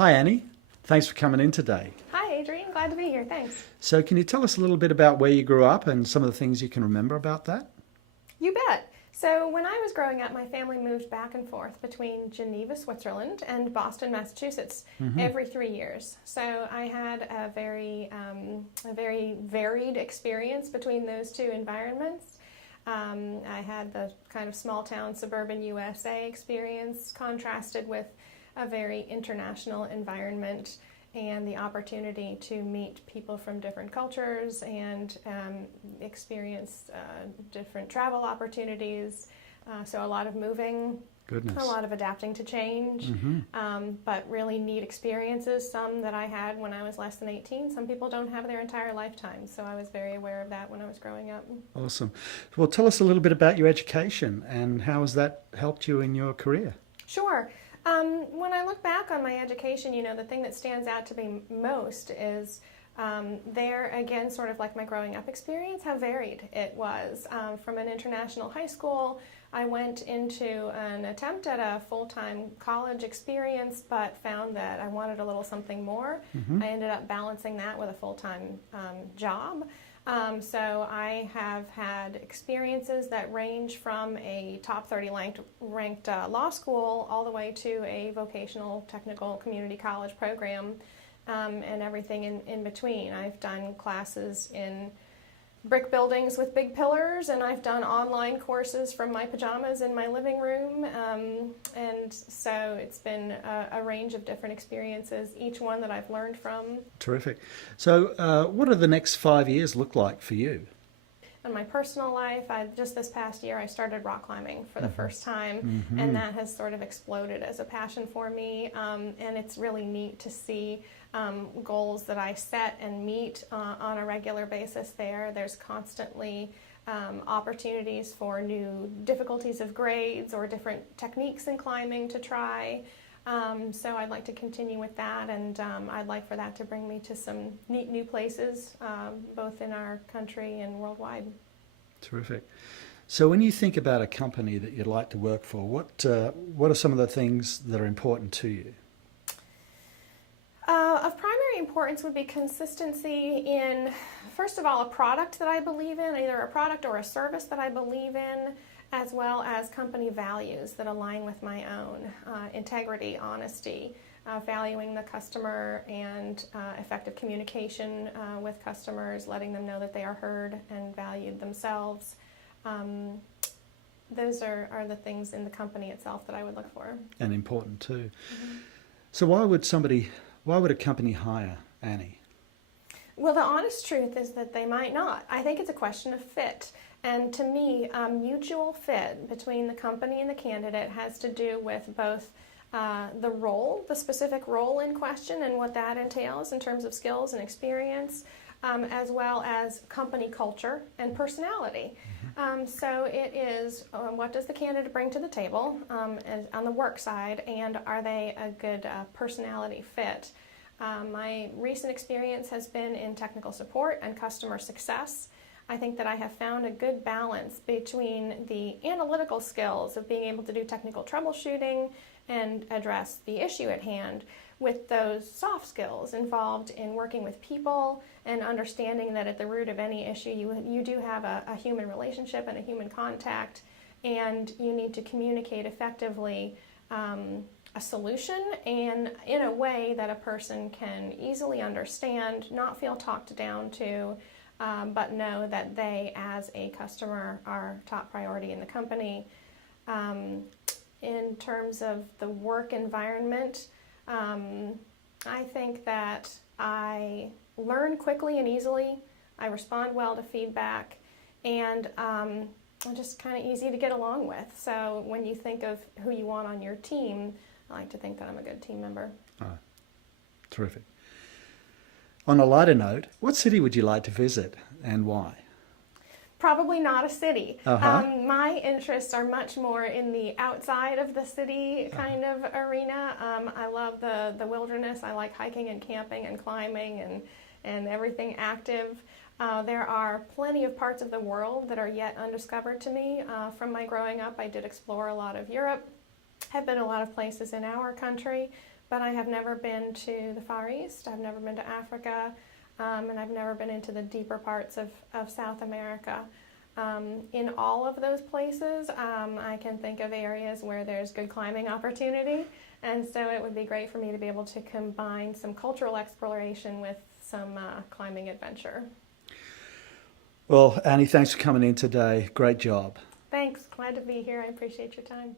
Hi, Annie. Thanks for coming in today. Hi, Adrienne. Glad to be here. Thanks. So, can you tell us a little bit about where you grew up and some of the things you can remember about that? You bet. So, when I was growing up, my family moved back and forth between Geneva, Switzerland, and Boston, Massachusetts every 3 years. So, I had a very varied experience between those two environments. I had the kind of small town suburban USA experience contrasted with a very international environment and the opportunity to meet people from different cultures and experience different travel opportunities. So a lot of moving, a Goodness. lot of adapting to change, but really neat experiences, some that I had when I was less than 18. Some people don't have their entire lifetime, so I was very aware of that when I was growing up. Awesome. Well, tell us a little bit about your education and how has that helped you in your career? Sure. When I look back on my education, the thing that stands out to me most is there, again, sort of like my growing up experience, how varied it was. From an international high school, I went into an attempt at a full-time college experience, but found that I wanted a little something more. I ended up balancing that with a full-time job. So I have had experiences that range from a top 30 ranked law school all the way to a vocational technical community college program, and everything in between. I've done classes in brick buildings with big pillars, and I've done online courses from my pajamas in my living room, and so it's been a range of different experiences, each one that I've learned from. Terrific. So, what do the next 5 years look like for you? In my personal life, just this past year, I started rock climbing for the first time, and that has sort of exploded as a passion for me, and it's really neat to see goals that I set and meet on a regular basis there. There's constantly opportunities for new difficulties of grades or different techniques in climbing to try. So I'd like to continue with that, and I'd like for that to bring me to some neat new places, both in our country and worldwide. Terrific. So, when you think about a company that you'd like to work for, what are some of the things that are important to you? Of primary importance would be consistency in, first of all, a product that I believe in, either a product or a service that I believe in, as well as company values that align with my own. Integrity, honesty, valuing the customer, and effective communication with customers, letting them know that they are heard and valued themselves. Those are the things in the company itself that I would look for. And important too. So, why would a company hire Annie? Well, the honest truth is that they might not. I think it's a question of fit. And to me, mutual fit between the company and the candidate has to do with both the specific role in question and what that entails in terms of skills and experience, as well as company culture and personality. So it is, what does the candidate bring to the table on the work side, and are they a good personality fit? My recent experience has been in technical support and customer success. I think that I have found a good balance between the analytical skills of being able to do technical troubleshooting and address the issue at hand with those soft skills involved in working with people and understanding that at the root of any issue you do have a human relationship and a human contact, and you need to communicate effectively a solution and in a way that a person can easily understand, not feel talked down to, but know that they as a customer are top priority in the company. In terms of the work environment, I think that I learn quickly and easily. I respond well to feedback, and I'm just kind of easy to get along with. So when you think of who you want on your team, I like to think that I'm a good team member. Oh, terrific. On a lighter note, what city would you like to visit and why? Probably not a city. Uh-huh. My interests are much more in the outside of the city kind of arena. I love the wilderness. I like hiking and camping and climbing and everything active. There are plenty of parts of the world that are yet undiscovered to me. From my growing up, I did explore a lot of Europe. Have been a lot of places in our country, but I have never been to the Far East. I've never been to Africa, and I've never been into the deeper parts of South America. In all of those places, I can think of areas where there's good climbing opportunity, and so it would be great for me to be able to combine some cultural exploration with some climbing adventure. Well, Annie, thanks for coming in today. Great job. Thanks. Glad to be here. I appreciate your time.